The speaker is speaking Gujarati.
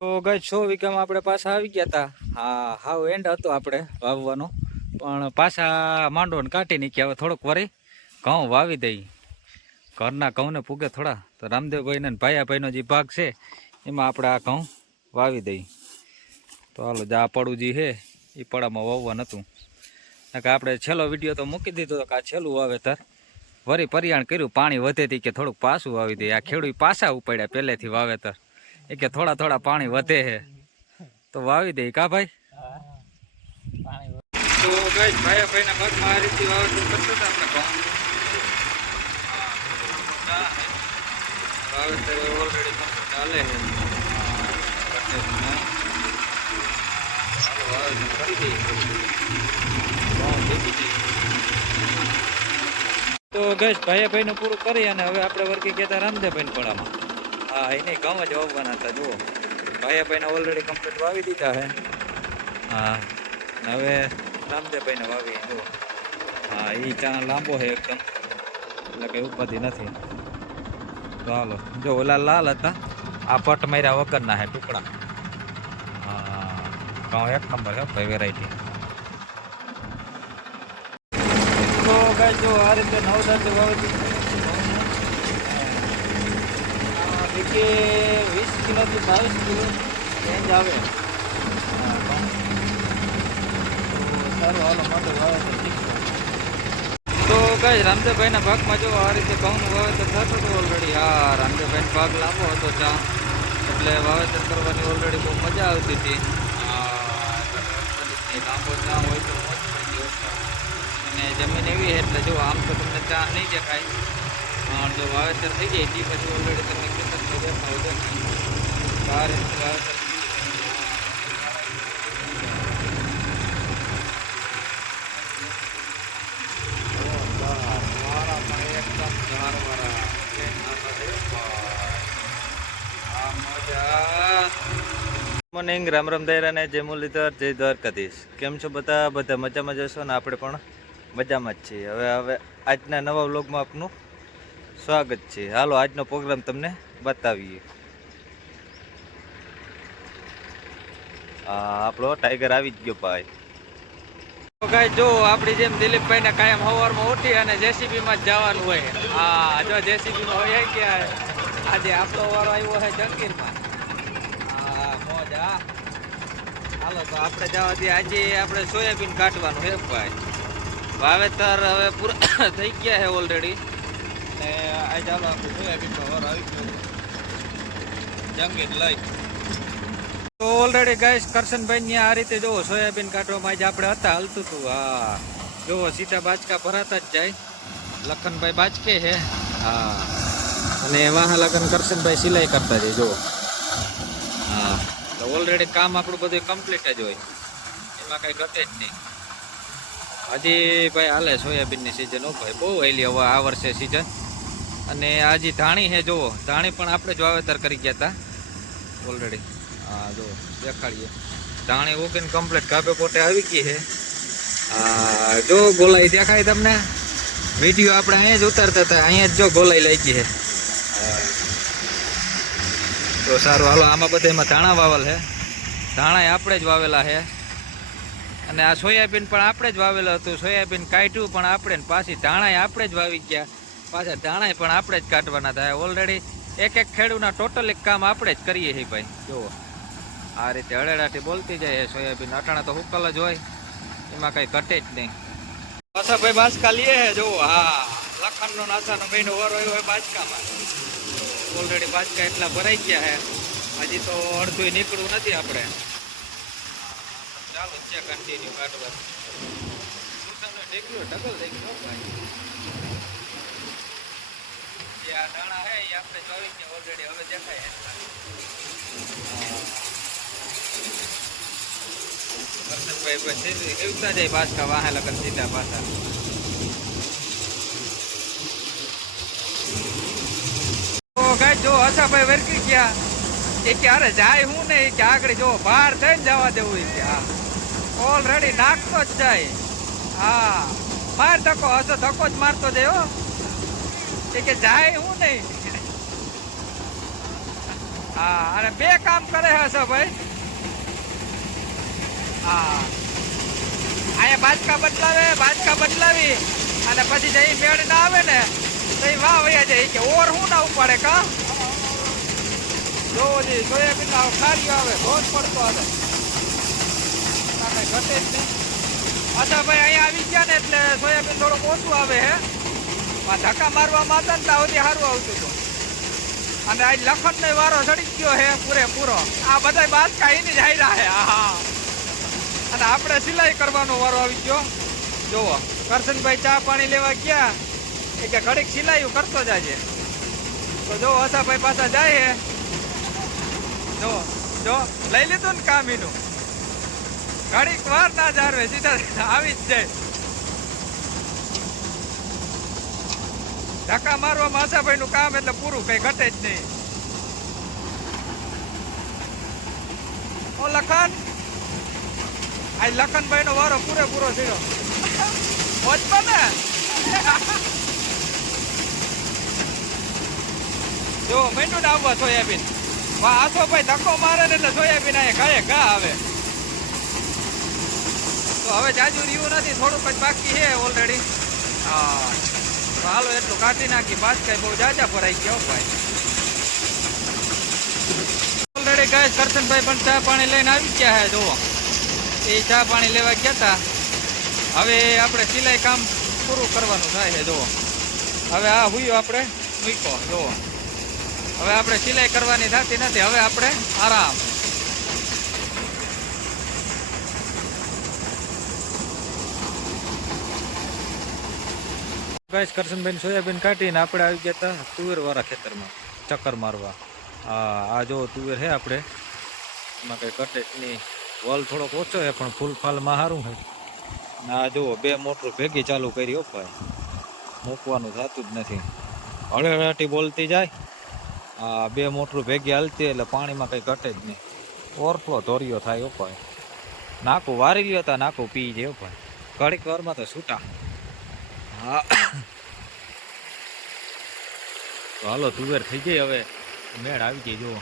તો ગઈ 6 વીઘામાં આપણે પાછા આવી ગયા હતા. હા હાવ એન્ડ હતો આપણે વાવવાનો, પણ પાછા માંડોને કાઢી નાખ્યા. હવે થોડોક વરી ઘઉં વાવી દઈ. ઘરના ઘઉંને પૂગે થોડા, તો રામદેવભાઈને ને ભાયાભાઈનો જે ભાગ છે એમાં આપણે આ ઘઉં વાવી દઈ. તો હાલો જા પડું જે છે એ પડામાં વાવવા નહોતું, કે આપણે છેલ્લો વિડીયો તો મૂકી દીધો કે આ છેલ્લું વાવેતર વરી પરિયાણ કર્યું. પાણી વધે હતી કે થોડુંક પાછું વાવી દઈએ. આ ખેડૂત પાછા ઉપાડ્યા પહેલેથી વાવેતર, એ કે થોડા થોડા પાણી વધે છે તો વાવી દે. કા ભાઈ? તો ભાઈ ભાઈના ભાગમાં આ રીતે વાવેતર કરતા હતા આપણે ઘઉં. વાવેતર ઓલરેડી ચાલે છે. તો ગઈશ ભાઈનું પૂરું કરી અને હવે આપણે વર્ગી ગયા રામદેવભાઈ પડામાં. હા એને ઘઉં જ વાવવાના હતા. જુઓ ભાઈના ઓલરેડી કમ્પ્લીટ વાવી દીધા છે. હા હવે રામદેવભાઈને વાવી જુઓ. હા એ ચાણ લાંબો છે એકદમ, એટલે કઈ ઉપાધિ નથી. તો હાલો જો ઓલા લાલ હતા, આ પટ માર્યા વગરના છે ટુકડા. હા ઘઉં એક નંબર છે ભાઈ, વેરાયટી. તો ગાય જો આ રીતે 9 દાંતે વાવી કે 20 કિલોથી 22 કિલો રેન્જ આવે. સારું હાલો માટે વાવેતર શીખવું. તો ગાય રામદેવભાઈના ભાગમાં જો આ રીતે ઘઉંનું વાવેતર થતું હતું ઓલરેડી. હા રામદેવભાઈનો ભાગ લાંબો હતો ચા, એટલે વાવેતર કરવાની ઓલરેડી બહુ મજા આવતી હતી. લાંબો ચા હોય તો મોજ પડી ગયો. અને જમીન એવી છે એટલે જો આમ તો તમને ચા નહીં દેખાય, પણ જો વાવેતર થઈ જાય તે પછી ઓલરેડી તમને ખેતરમાં દેખાય દેખાય. આ રીતે વાવેતર મોર્નિંગ. રામ રામ દાયરાને જય મુરલીધર, જય દ્વારકાધીશ. કેમ છો બધા? બધા મજામાં જશો ને આપણે પણ મજામાં જ છીએ. હવે આજના નવા વ્લોગમાં આપનું સ્વાગત છે. હાલો આજનો પ્રોગ્રામ તમને બતાવીએ. હા આપણો ટાઈગર આવી જ ગયો ભાઈ. ગાય જો આપણી જેમ દિલીપભાઈને કાયમ સવારમાં ઉઠી અને જેસીબીમાં જ જવાનું હોય. હા જો જેસીબીમાં હોય કે આજે આપણો વારો આવ્યો છે જંગીરમાં. હા મોજ. હા હાલો તો આપણે જવાથી આજે આપણે સોયાબીન કાઢવાનું છે ભાઈ. વાવેતર હવે પૂરા થઈ ગયા છે ઓલરેડી, ને આજે ચાલો આપણે સોયાબીનનો વારો આવી ગયો જંગીર લઈ. તો ઓલરેડી ગાઈસ કરશનભાઈ આ રીતે જોવો સોયાબીન કાઢવામાં આજે આપણે હતા હાલતું હતું. હા જોવો સીધા બાચકા ભરાતા જ જાય. લખનભાઈ બાચકે છે. હા અને વાહ લગન કરશનભાઈ સિલાઈ કરતા જાય જુઓ. હા તો ઓલરેડી કામ આપણું બધું કમ્પ્લીટ જ હોય, એમાં કઈ ઘટે જ નહીં. હજી ભાઈ હાલે સોયાબીનની સિઝન. હો ભાઈ બહુ હેલી હવે આ વર્ષે સિઝન. અને આ જે ધાણી છે જુઓ, ધાણી પણ આપણે જ વાવેતર કરી ગયા હતા ઓલરેડી. હા જો દેખાડીએ ધાણી ઉગીને કમ્પ્લીટ કાપે પોતે આવી ગઈ છે. હા જો ગોલાઈ દેખાય તમને? વિડીયો આપણે અહીંયા જ ઉતારતા હતા, અહીંયા જ જો ગોલાઈ લાગી છે. તો સારું હાલો આમાં બધા એમાં ધાણા વાવેલ છે. ધાણા આપણે જ વાવેલા છે. અને આ સોયાબીન પણ આપણે જ વાવેલું હતું. સોયાબીન કાઢ્યું પણ આપણે, પાછી ધાણા આપણે જ વાવી ગયા. પાછા ધાણા પણ આપણે જ કાઢવાના થાય. ઓલરેડી એક એક ખેડૂતના ટોટલ એક કામ આપણે જ કરીએ છીએ ભાઈ. જુઓ આ રીતે અડેડાથી બોલતી જાય સોયાબીન. અટાણા તો હુકલ જ હોય, એમાં કઈ ઘટે જ નહીં. પાછા ભાઈ બાચકા લઈએ છે જુઓ. હા લખનનો નાસાનો ભાઈનો વારો આવ્યો હોય બાચકામાં. ઓલરેડી બાચકા એટલા ભરાઈ ગયા છે, હજી તો અડધું નીકળવું નથી આપણે. ચાલો છે કન્ટિન્યુ કાઢવા. ઢગલ થઈ ગયો ભાઈ. જે આ દાણા છે એ આપણે જોઈ ગયા ઓલરેડી, હવે દેખાય. કરશનભાઈ પછી એવતા જાય બાચકા વાહે લગન સીધા પાછા. તો ગાય જો હસાભાઈ વર્કી ગયા એ ક્યારે જાય હું ને કે આગળ જો બહાર થઈને જવા દેવું કે હા ઓલરેડી નાખતો જ જાય. હા માર ધક્કો હસો ધક્કો જ મારતો જાય. હો એ કે જાય હું નહીં હા અને બે કામ કરે હશે ભાઈ. હા અહીંયા બાજકા બદલાવી અને પછી જઈ મેળ ના આવે ને તો એ વાહ વયા જાય કે ઓર હું ના ઉપાડે કા જોવો જી સોયાબીન ના ખારીઓ આવે રોજ પડતો આવે ઘટે જ નહીં. અચ્છા ભાઈ અહીંયા આવી ગયા ને એટલે સોયાબીન થોડુંક ઓછું આવે હે. ધક્કા મારવામાં હતા ને ત્યાં સુધી સારું આવતું હતું અને આજ લખન નો વારો ચડી ગયો હે પૂરેપૂરો. આ બધા બાજકા એની જ હાયરા હે. હા અને આપણે સિલાઈ કરવાનો વારો આવી ગયો. જોવો કરશનભાઈ ચા પાણી લેવા ગયા કે ઘડીક સિલાઈ કરતો જાજે. તો જો હસાભાઈ પાછા જાય હે. જો લઈ લીધું ને કામ એનું. ઘડીક વાર ના જારવે સીધા આવી જ જાય. ધક્કા મારવામાં હસાભાઈ નું કામ એટલે પૂરું, કઈ ઘટે જ નહીં. ઓ લખન આજ લખનભાઈ નો વારો પૂરેપૂરો થયો. પહોંચવા ને જો મીંડું ને આવવા સોયાબીન. આસો ભાઈ ધક્કો મારે ને એટલે સોયાબીન અહીંયા ગાયે ઘા આવે. તો હવે જાજુ રહ્યું નથી, થોડુંક જ બાકી છે ઓલરેડી. હા તો હાલો એટલું કાઢી નાખી. બાજકા બહુ જાજા ભરાઈ ગયો ભાઈ. ઓલરેડી ગાય કરશનભાઈ પણ ચા પાણી લઈને આવી ગયા છે. જુઓ એ ચા પાણી લેવા ગયા હતા. હવે આપણે સિલાઈ કામ પૂરું કરવાનું થાય છે. જુઓ હવે આ હુયો આપણે મૂક્યો. જુઓ હવે આપણે સિલાઈ કરવાની થતી નથી. હવે આપણે આરામ. ગાઈસ કરશનભાઈ સોયાબીન કાઢીને આપણે આવી ગયા હતા તુવેર વાળા ખેતરમાં ચક્કર મારવા. હા આ જો તુવેર છે આપણે એમાં કઈ કટે જ નહીં. વલ થોડોક ઓછો છે પણ ફૂલ ફાલમાં સારું છે. આ જુઓ 2 મોટર ભેગી ચાલુ કરી ભાઈ. મૂકવાનું થતું જ નથી. હળેહળાટી બોલતી જાય. આ 2 મોટર ભેગી હાલતી એટલે પાણીમાં કઈ ઘટે જ નહીં. ઓરફ્લો ધોરિયો થાય ભાઈ. નાકું વારી લ્યો તા નાકું પી જાય ભાઈ. ઘડીક વારમાં તો છૂટા. હા તો હાલો તુવેર થઈ ગઈ. હવે મેળ આવી ગઈ. જુઓ